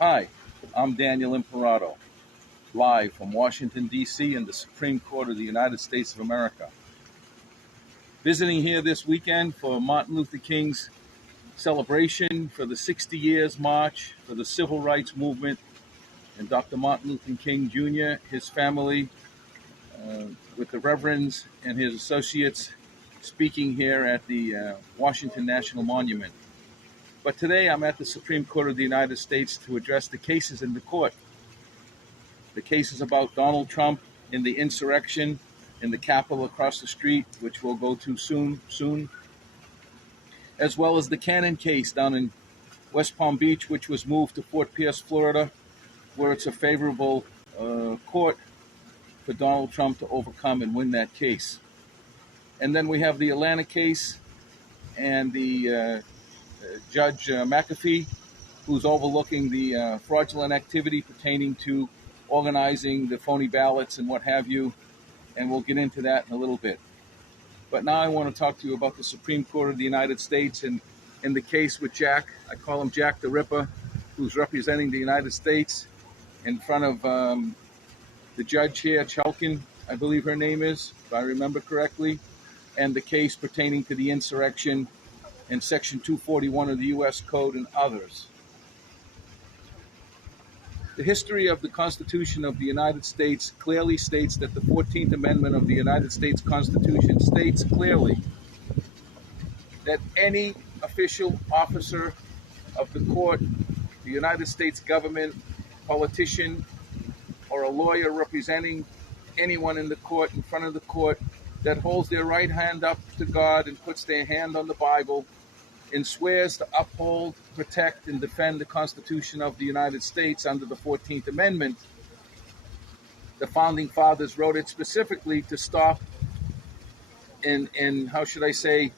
Hi, I'm Daniel Imperato, live from Washington, D.C. in the Supreme Court of the United States of America. Visiting here this weekend for Martin Luther King's celebration for the 60 years march for the civil rights movement, and Dr. Martin Luther King Jr., his family, with the reverends and his associates speaking here at the Washington National Monument. But today I'm at the Supreme Court of the United States to address the cases in the court. The cases about Donald Trump in the insurrection in the Capitol across the street, which we'll go to soon, as well as the Cannon case down in West Palm Beach, which was moved to Fort Pierce, Florida, where it's a favorable court for Donald Trump to overcome and win that case. And then we have the Atlanta case and the Judge McAfee, who's overlooking the fraudulent activity pertaining to organizing the phony ballots and what have you, and we'll get into that in a little bit. But now I want to talk to you about the Supreme Court of the United States and in the case with Jack. I call him Jack the Ripper, who's representing the United States in front of the judge here, Chalkin, I believe her name is, if I remember correctly, and the case pertaining to the insurrection and Section 241 of the U.S. Code and others. The history of the Constitution of the United States clearly states that the 14th Amendment of the United States Constitution states clearly that any official officer of the court, the United States government, politician, or a lawyer representing anyone in the court, in front of the court, that holds their right hand up to God and puts their hand on the Bible and swears to uphold, protect, and defend the Constitution of the United States under the 14th Amendment. The Founding Fathers wrote it specifically to stop and how should I say,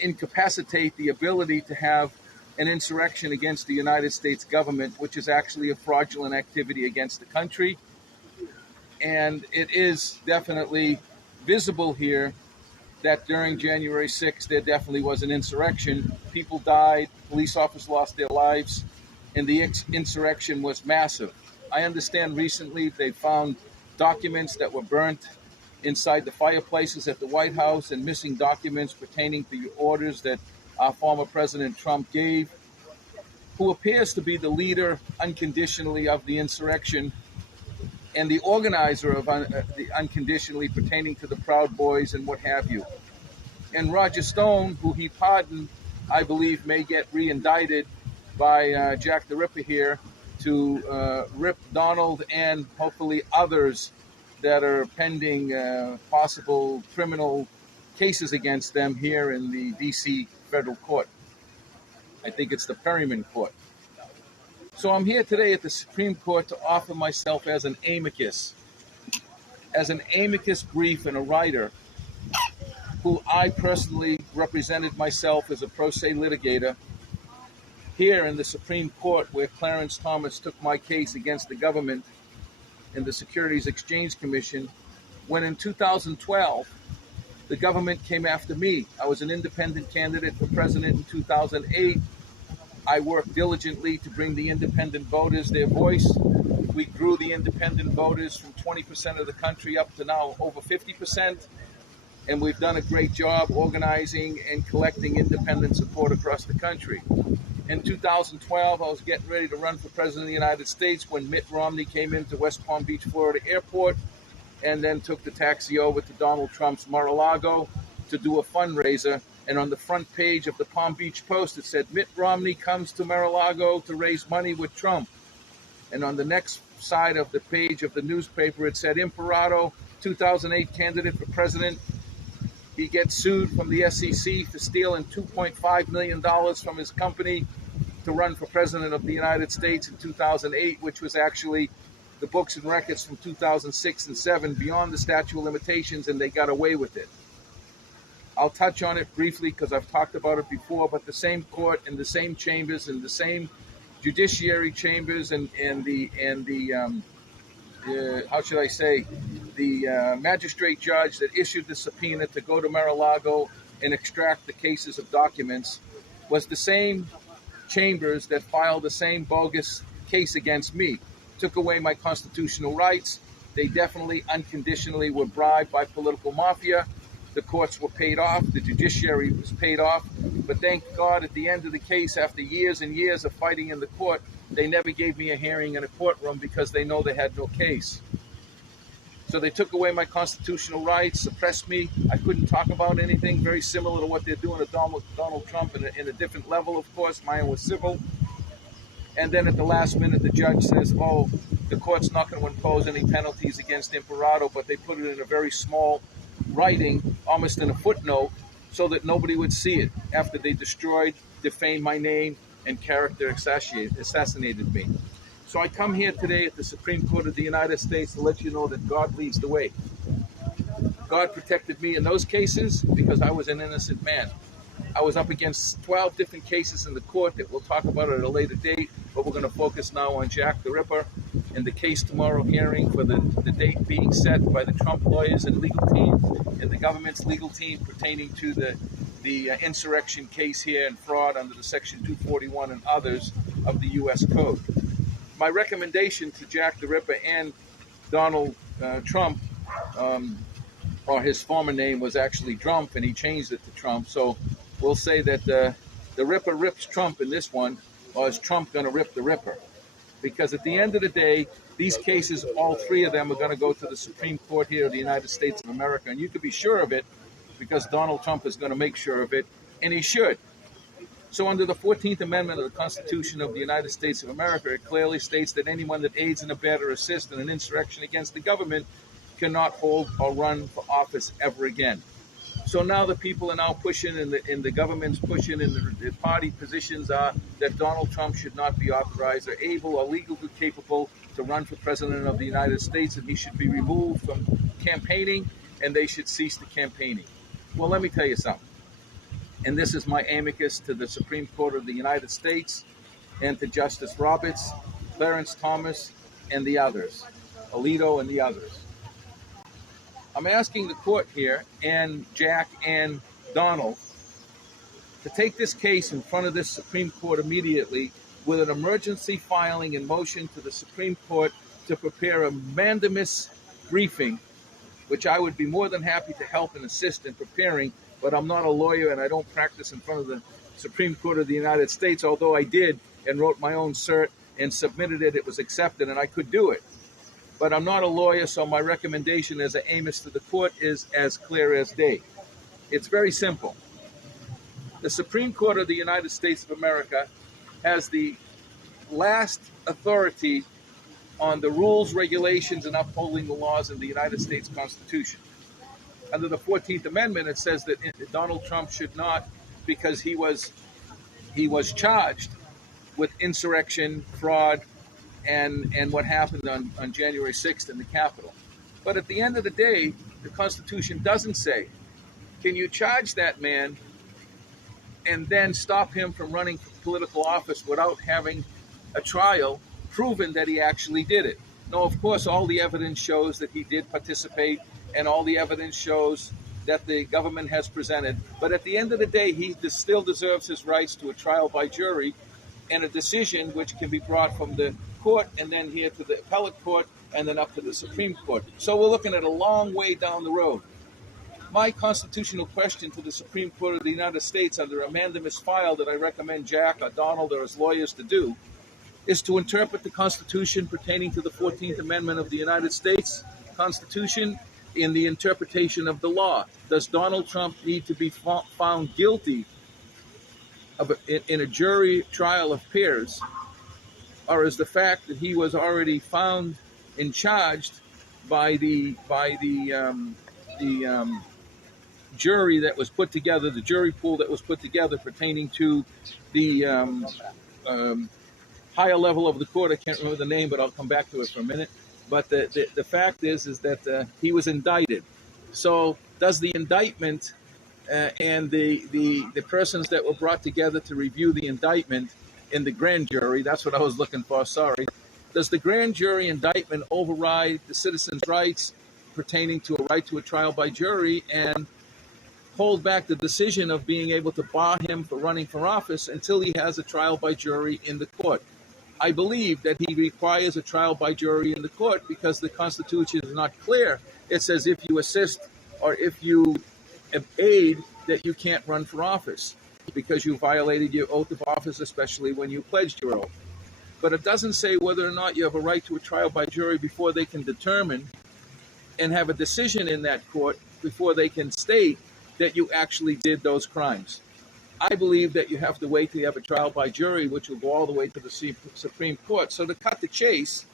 incapacitate the ability to have an insurrection against the United States government, which is actually a fraudulent activity against the country. And it is definitely visible here that during January 6th, there definitely was an insurrection. People died, police officers lost their lives, and the insurrection was massive. I understand recently they found documents that were burnt inside the fireplaces at the White House and missing documents pertaining to orders that our former President Trump gave, who appears to be the leader unconditionally of the insurrection and the organizer of the unconditionally pertaining to the Proud Boys and what have you. And Roger Stone, who he pardoned, I believe may get re-indicted by Jack the Ripper here to rip Donald and hopefully others that are pending possible criminal cases against them here in the D.C. federal court. I think it's the Perryman court. So I'm here today at the Supreme Court to offer myself as an amicus brief and a writer who I personally represented myself as a pro se litigator here in the Supreme Court, where Clarence Thomas took my case against the government in the Securities Exchange Commission, when in 2012, the government came after me. I was an independent candidate for president in 2008. I worked diligently to bring the independent voters their voice. We grew the independent voters from 20% of the country up to now over 50%. And we've done a great job organizing and collecting independent support across the country. In 2012, I was getting ready to run for president of the United States when Mitt Romney came into West Palm Beach, Florida airport, and then took the taxi over to Donald Trump's Mar-a-Lago to do a fundraiser. And on the front page of the Palm Beach Post, it said, Mitt Romney comes to Mar-a-Lago to raise money with Trump. And on the next side of the page of the newspaper, it said, Imperato, 2008 candidate for president. He gets sued from the SEC for stealing $2.5 million from his company to run for president of the United States in 2008, which was actually the books and records from 2006 and 7 beyond the statute of limitations, and they got away with it. I'll touch on it briefly because I've talked about it before, but the same court in the same chambers and the same judiciary chambers and the magistrate judge that issued the subpoena to go to Mar-a-Lago and extract the cases of documents was the same chambers that filed the same bogus case against me. Took away my constitutional rights. They definitely unconditionally were bribed by political mafia. The courts were paid off. The judiciary was paid off. But thank God at the end of the case, after years and years of fighting in the court, they never gave me a hearing in a courtroom because they know they had no case. So they took away my constitutional rights, suppressed me. I couldn't talk about anything, very similar to what they're doing to Donald Trump in a different level, of course. Mine was civil. And then at the last minute, the judge says, oh, the court's not going to impose any penalties against Imperato, but they put it in a very small writing, almost in a footnote, so that nobody would see it after they destroyed, defamed my name, and character assassinated me. So I come here today at the Supreme Court of the United States to let you know that God leads the way. God protected me in those cases because I was an innocent man. I was up against 12 different cases in the court that we'll talk about at a later date, but we're going to focus now on Jack the Ripper and the case tomorrow hearing for the date being set by the Trump lawyers and legal team and the government's legal team pertaining to the insurrection case here and fraud under the Section 241 and others of the U.S. Code. My recommendation to Jack the Ripper and Donald Trump, or his former name was actually Trump, and he changed it to Trump. So we'll say that the Ripper rips Trump in this one, or is Trump going to rip the Ripper? Because at the end of the day, these cases, all three of them are going to go to the Supreme Court here of the United States of America. And you can be sure of it because Donald Trump is going to make sure of it, and he should. So under the 14th Amendment of the Constitution of the United States of America, it clearly states that anyone that aids and abets or assists in an insurrection against the government cannot hold or run for office ever again. So now the people are now pushing, and the government's pushing, and the party positions are that Donald Trump should not be authorized or able or legally capable to run for president of the United States, and he should be removed from campaigning, and they should cease the campaigning. Well, let me tell you something. And this is my amicus to the Supreme Court of the United States and to Justice Roberts, Clarence Thomas, and the others, Alito and the others. I'm asking the court here, and Jack and Donald, to take this case in front of this Supreme Court immediately with an emergency filing and motion to the Supreme Court to prepare a mandamus briefing, which I would be more than happy to help and assist in preparing, but I'm not a lawyer and I don't practice in front of the Supreme Court of the United States, although I did and wrote my own cert and submitted it. It was accepted and I could do it. But I'm not a lawyer, so my recommendation as an amos to the court is as clear as day. It's very simple. The Supreme Court of the United States of America has the last authority on the rules, regulations, and upholding the laws of the United States Constitution. Under the 14th Amendment, it says that Donald Trump should not, because he was charged with insurrection, fraud, and what happened on January 6th in the Capitol. But at the end of the day, the Constitution doesn't say, can you charge that man and then stop him from running for political office without having a trial proven that he actually did it? No, of course, all the evidence shows that he did participate, and all the evidence shows that the government has presented. But at the end of the day, he still deserves his rights to a trial by jury and a decision which can be brought from the court and then here to the appellate court and then up to the Supreme Court. So we're looking at a long way down the road. My constitutional question to the Supreme Court of the United States under a mandamus file that I recommend Jack or Donald or his lawyers to do is to interpret the Constitution pertaining to the 14th Amendment of the United States Constitution in the interpretation of the law. Does Donald Trump need to be found guilty in a jury trial of peers, or is the fact that he was already found and charged by the jury that was put together, the jury pool that was put together pertaining to the higher level of the court? I can't remember the name, but I'll come back to it for a minute. But the fact is that he was indicted. So does the indictment and the persons that were brought together to review the indictment in the grand jury, that's what I was looking for, sorry. Does the grand jury indictment override the citizens' rights pertaining to a right to a trial by jury and hold back the decision of being able to bar him for running for office until he has a trial by jury in the court? I believe that he requires a trial by jury in the court because the Constitution is not clear. It says if you assist or if you aid, that you can't run for office because you violated your oath of office, especially when you pledged your oath. But it doesn't say whether or not you have a right to a trial by jury before they can determine and have a decision in that court before they can state that you actually did those crimes. I believe that you have to wait till you have a trial by jury, which will go all the way to the Supreme Court. So to cut the chase,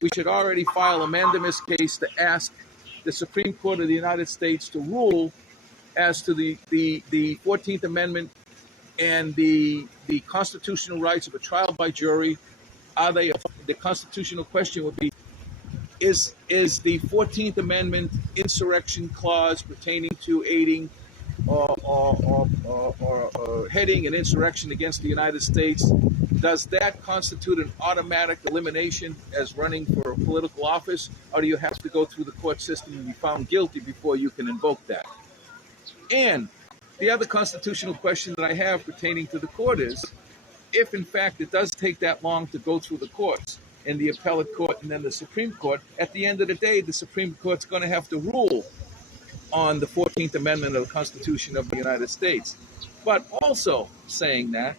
we should already file a mandamus case to ask the Supreme Court of the United States to rule as to the 14th Amendment and the constitutional rights of a trial by jury. The constitutional question would be, is the 14th Amendment insurrection clause pertaining to aiding or heading an insurrection against the United States, does that constitute an automatic elimination as running for a political office, or do you have to go through the court system and be found guilty before you can invoke that? And the other constitutional question that I have pertaining to the court is, if in fact it does take that long to go through the courts, in the appellate court and then the Supreme Court, at the end of the day, the Supreme Court's going to have to rule on the 14th Amendment of the Constitution of the United States. But also saying that,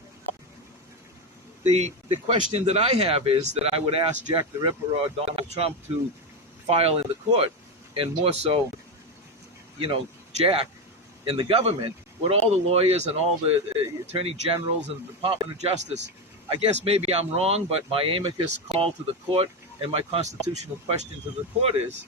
the question that I have is that I would ask Jack the Ripper or Donald Trump to file in the court, and more so, Jack in the government, with all the lawyers and all the attorney generals and the Department of Justice. I guess maybe I'm wrong, but my amicus call to the court and my constitutional question to the court is,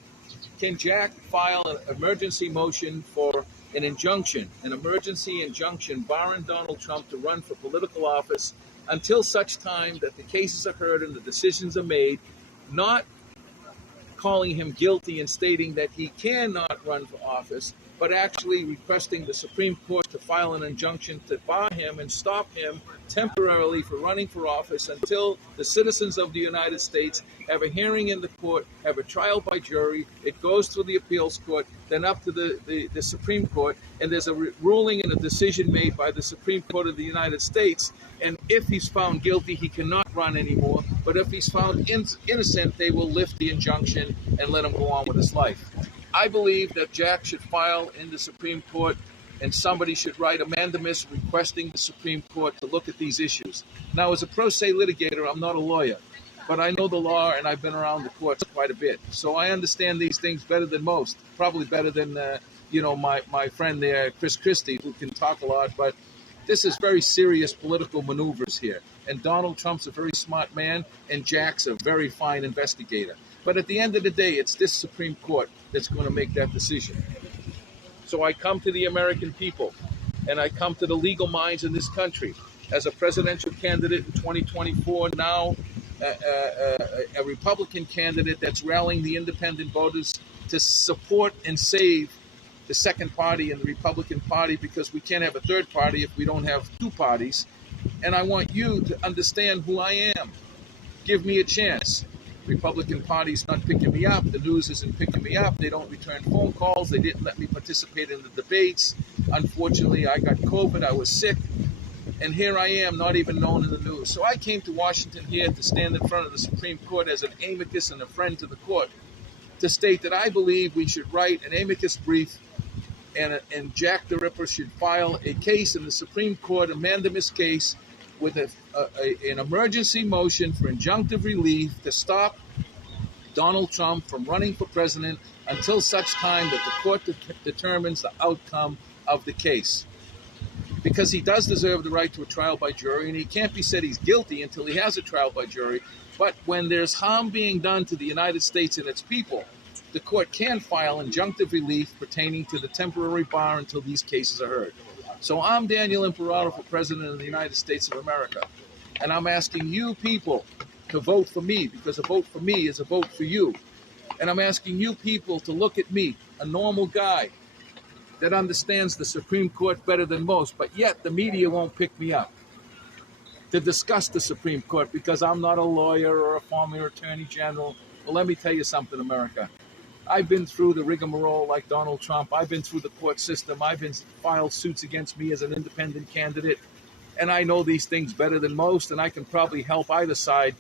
can Jack file an emergency motion for an injunction, an emergency injunction barring Donald Trump to run for political office until such time that the cases are heard and the decisions are made, not calling him guilty and stating that he cannot run for office, but actually requesting the Supreme Court to file an injunction to bar him and stop him temporarily for running for office until the citizens of the United States have a hearing in the court, have a trial by jury, it goes through the appeals court, then up to the Supreme Court, and there's a ruling and a decision made by the Supreme Court of the United States. And if he's found guilty, he cannot run anymore. But if he's found innocent, they will lift the injunction and let him go on with his life. I believe that Jack should file in the Supreme Court and somebody should write a mandamus requesting the Supreme Court to look at these issues. Now, as a pro se litigator, I'm not a lawyer, but I know the law and I've been around the courts quite a bit. So I understand these things better than most, probably better than, my friend there, Chris Christie, who can talk a lot, but this is very serious political maneuvers here. And Donald Trump's a very smart man, and Jack's a very fine investigator. But at the end of the day, it's this Supreme Court that's going to make that decision. So I come to the American people, and I come to the legal minds in this country. As a presidential candidate in 2024, now a Republican candidate that's rallying the independent voters to support and save the second party in the Republican Party, because we can't have a third party if we don't have two parties. And I want you to understand who I am. Give me a chance. Republican Party's not picking me up. The news isn't picking me up. They don't return phone calls. They didn't let me participate in the debates. Unfortunately, I got COVID. I was sick. And here I am, not even known in the news. So I came to Washington here to stand in front of the Supreme Court as an amicus and a friend to the court to state that I believe we should write an amicus brief, and Jack the Ripper should file a case in the Supreme Court, a mandamus case, with an emergency motion for injunctive relief to stop Donald Trump from running for president until such time that the court determines the outcome of the case. Because he does deserve the right to a trial by jury, and he can't be said he's guilty until he has a trial by jury. But when there's harm being done to the United States and its people, the court can file injunctive relief pertaining to the temporary bar until these cases are heard. So I'm Daniel Imperato for President of the United States of America. And I'm asking you people to vote for me, because a vote for me is a vote for you. And I'm asking you people to look at me, a normal guy that understands the Supreme Court better than most, but yet the media won't pick me up to discuss the Supreme Court because I'm not a lawyer or a former attorney general. Well, let me tell you something, America. I've been through the rigmarole like Donald Trump. I've been through the court system. I've been filed suits against me as an independent candidate. and I know these things better than most, and I can probably help either side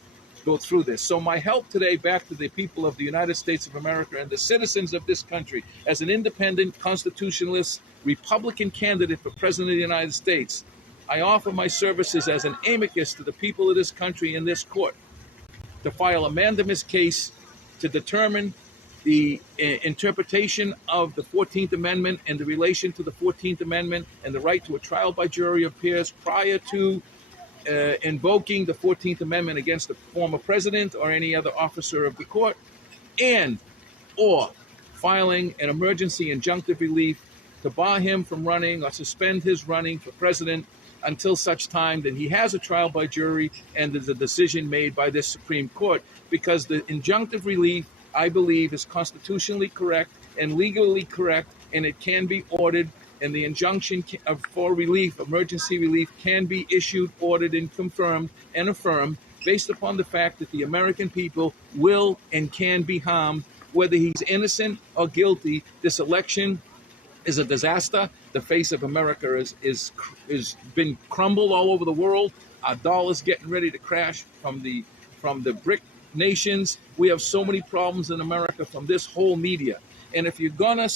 go through this. So my help today back to the people of the United States of America and the citizens of this country, as an independent, constitutionalist, Republican candidate for President of the United States, I offer my services as an amicus to the people of this country in this court to file a mandamus case to determine the interpretation of the 14th Amendment and the relation to the 14th Amendment and the right to a trial by jury of peers prior to invoking the 14th Amendment against the former president or any other officer of the court, and or filing an emergency injunctive relief to bar him from running or suspend his running for president until such time that he has a trial by jury and there's a decision made by this Supreme Court, because the injunctive relief, I believe, is constitutionally correct and legally correct, and it can be ordered, and the injunction for relief, emergency relief, can be issued, ordered, and confirmed and affirmed based upon the fact that the American people will and can be harmed, whether he's innocent or guilty. This election is a disaster. The face of America is been crumbled all over the world. Our dollar's getting ready to crash from the BRIC nations. We have so many problems in America from this whole media. And if you're gonna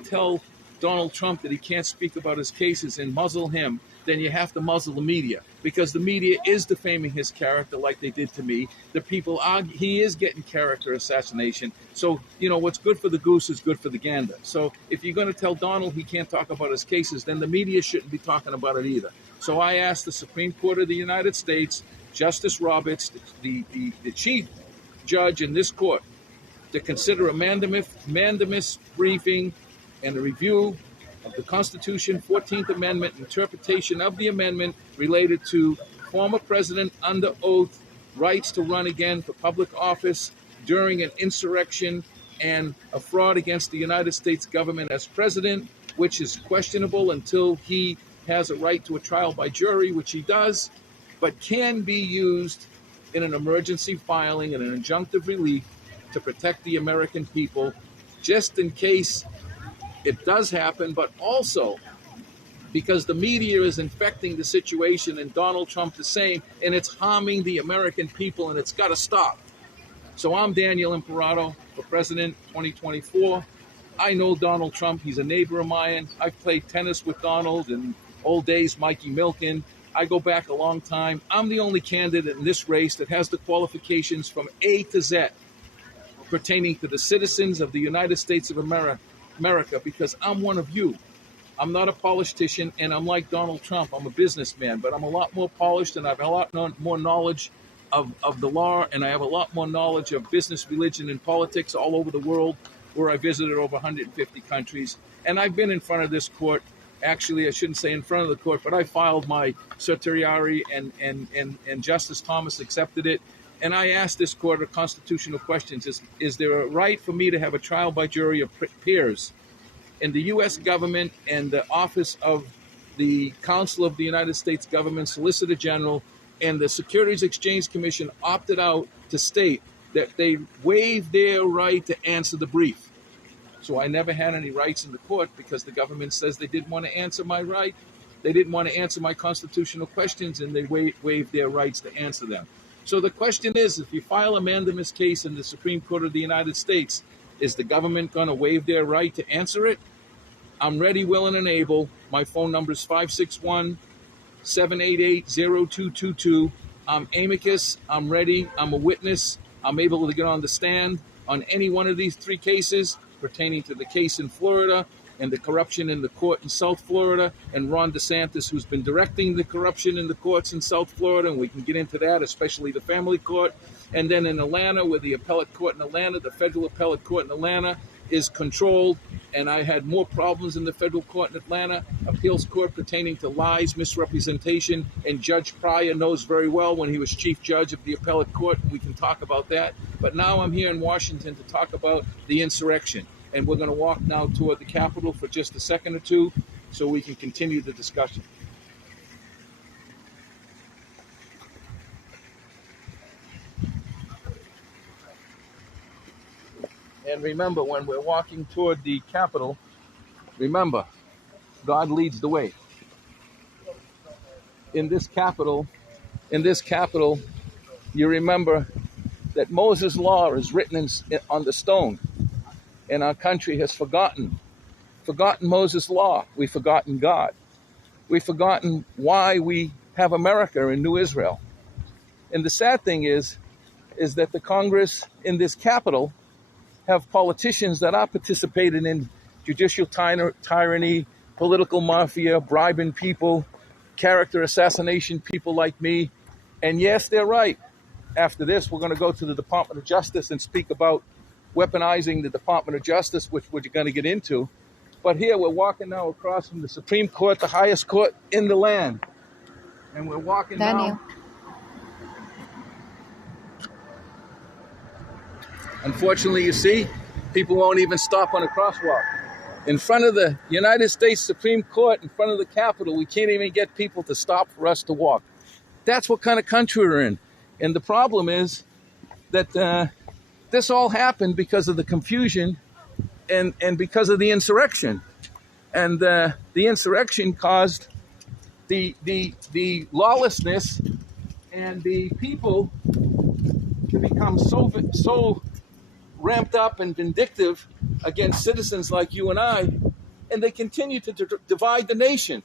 tell Donald Trump that he can't speak about his cases and muzzle him, then you have to muzzle the media, because the media is defaming his character like they did to me. The people he is getting character assassination. So, what's good for the goose is good for the gander. So if you're going to tell Donald he can't talk about his cases, then the media shouldn't be talking about it either. So I asked the Supreme Court of the United States, Justice Roberts, the chief judge in this court, to consider a mandamus briefing and a review of the Constitution, 14th Amendment, interpretation of the amendment related to former president under oath, rights to run again for public office during an insurrection and a fraud against the United States government as president, which is questionable until he has a right to a trial by jury, which he does, but can be used in an emergency filing and an injunctive relief to protect the American people, just in case it does happen, but also because the media is infecting the situation and Donald Trump the same, and it's harming the American people, and it's got to stop. So I'm Daniel Imperato for President 2024. I know Donald Trump. He's a neighbor of mine. I've played tennis with Donald in old days, Mikey Milken. I go back a long time. I'm the only candidate in this race that has the qualifications from A to Z pertaining to the citizens of the United States of America, because I'm one of you. I'm not a politician, and I'm like Donald Trump. I'm a businessman, but I'm a lot more polished, and I have a lot more knowledge of the law, and I have a lot more knowledge of business, religion, and politics all over the world, where I visited over 150 countries. And I've been in front of this court. Actually, I shouldn't say in front of the court, but I filed my certiorari, and Justice Thomas accepted it. And I asked this court a constitutional questions. Is there a right for me to have a trial by jury of peers? In the U.S. government and the Office of the Counsel of the United States Government, Solicitor General, and the Securities Exchange Commission opted out to state that they waived their right to answer the brief. So I never had any rights in the court because the government says they didn't want to answer my right. They didn't want to answer my constitutional questions, and they waived their rights to answer them. So the question is, if you file a mandamus case in the Supreme Court of the United States, is the government going to waive their right to answer it? I'm ready, willing, and able. My phone number is 561-788-0222. I'm amicus. I'm ready. I'm a witness. I'm able to get on the stand on any one of these three cases pertaining to the case in Florida and the corruption in the court in South Florida, and Ron DeSantis, who's been directing the corruption in the courts in South Florida, and we can get into that, especially the family court. And then in Atlanta, where the appellate court in Atlanta, the federal appellate court in Atlanta, is controlled, and I had more problems in the federal court in Atlanta, appeals court pertaining to lies, misrepresentation, and Judge Pryor knows very well when he was chief judge of the appellate court, and we can talk about that. But now I'm here in Washington to talk about the insurrection, and we're going to walk now toward the Capitol for just a second or two so we can continue the discussion. And remember, when we're walking toward the Capitol, remember, God leads the way. in this capital, you remember that Moses' law is written on the stone, and our country has forgotten Moses' law. We've forgotten God. We've forgotten why we have America and New Israel. And the sad thing is that the Congress in this capital have politicians that are participating in judicial tyranny, political mafia, bribing people, character assassination, people like me. And yes, they're right. After this, we're going to go to the Department of Justice and speak about weaponizing the Department of Justice, which we're going to get into. But here we're walking now across from the Supreme Court, the highest court in the land. And we're walking now. Unfortunately, you see, people won't even stop on a crosswalk. In front of the United States Supreme Court, in front of the Capitol, we can't even get people to stop for us to walk. That's what kind of country we're in. And the problem is that this all happened because of the confusion and because of the insurrection. And the insurrection caused the lawlessness and the people to become so ramped up and vindictive against citizens like you and I, and they continue to divide the nation.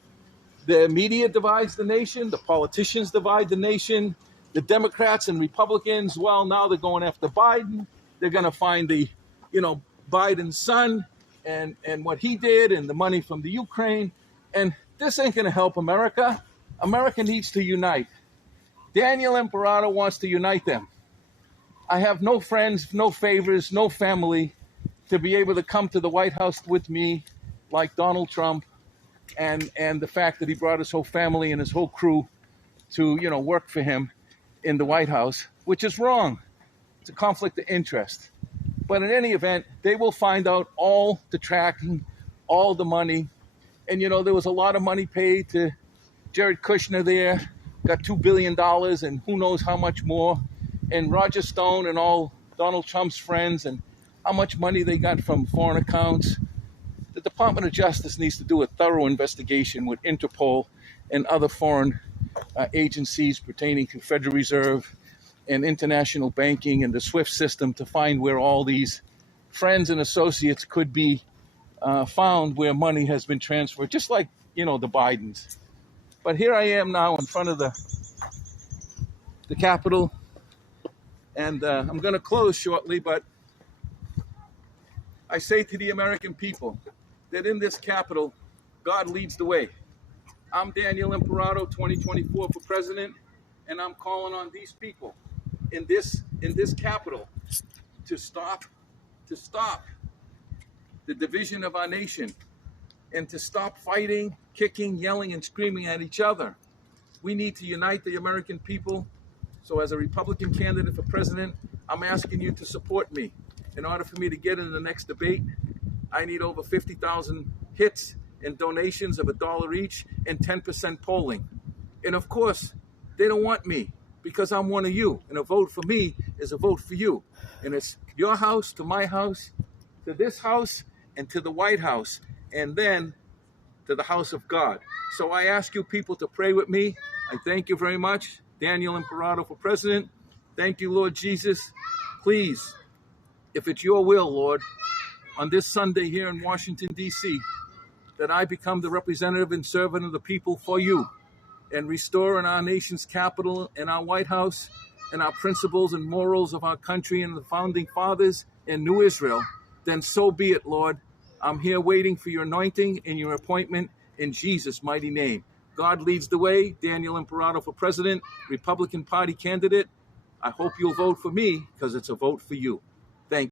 The media divides the nation, the politicians divide the nation, the Democrats and Republicans, well, now they're going after Biden. They're going to find Biden's son and what he did and the money from the Ukraine. And this ain't going to help America. America needs to unite. Daniel Imperato wants to unite them. I have no friends, no favors, no family to be able to come to the White House with me like Donald Trump and the fact that he brought his whole family and his whole crew to, work for him in the White House, which is wrong. It's a conflict of interest. But in any event, they will find out all the tracking, all the money. And, there was a lot of money paid to Jared Kushner there, got $2 billion and who knows how much more. And Roger Stone and all Donald Trump's friends and how much money they got from foreign accounts. The Department of Justice needs to do a thorough investigation with Interpol and other foreign agencies pertaining to Federal Reserve and international banking and the SWIFT system to find where all these friends and associates could be found where money has been transferred, just like, the Bidens. But here I am now in front of the Capitol. And I'm going to close shortly, but I say to the American people that in this capital, God leads the way. I'm Daniel Imperato, 2024 for president, and I'm calling on these people in this capital to stop the division of our nation and to stop fighting, kicking, yelling, and screaming at each other. We need to unite the American people. So as a Republican candidate for president, I'm asking you to support me. In order for me to get into the next debate, I need over 50,000 hits and donations of $1 each and 10% polling. And of course, they don't want me because I'm one of you. And a vote for me is a vote for you. And it's your house to my house, to this house, and to the White House, and then to the house of God. So I ask you people to pray with me. I thank you very much. Daniel Imperato for president. Thank you, Lord Jesus. Please, if it's your will, Lord, on this Sunday here in Washington, D.C., that I become the representative and servant of the people for you and restore in our nation's capital and our White House and our principles and morals of our country and the founding fathers and New Israel, then so be it, Lord. I'm here waiting for your anointing and your appointment in Jesus' mighty name. God leads the way. Daniel Imperato for president, Republican Party candidate. I hope you'll vote for me because it's a vote for you. Thank you.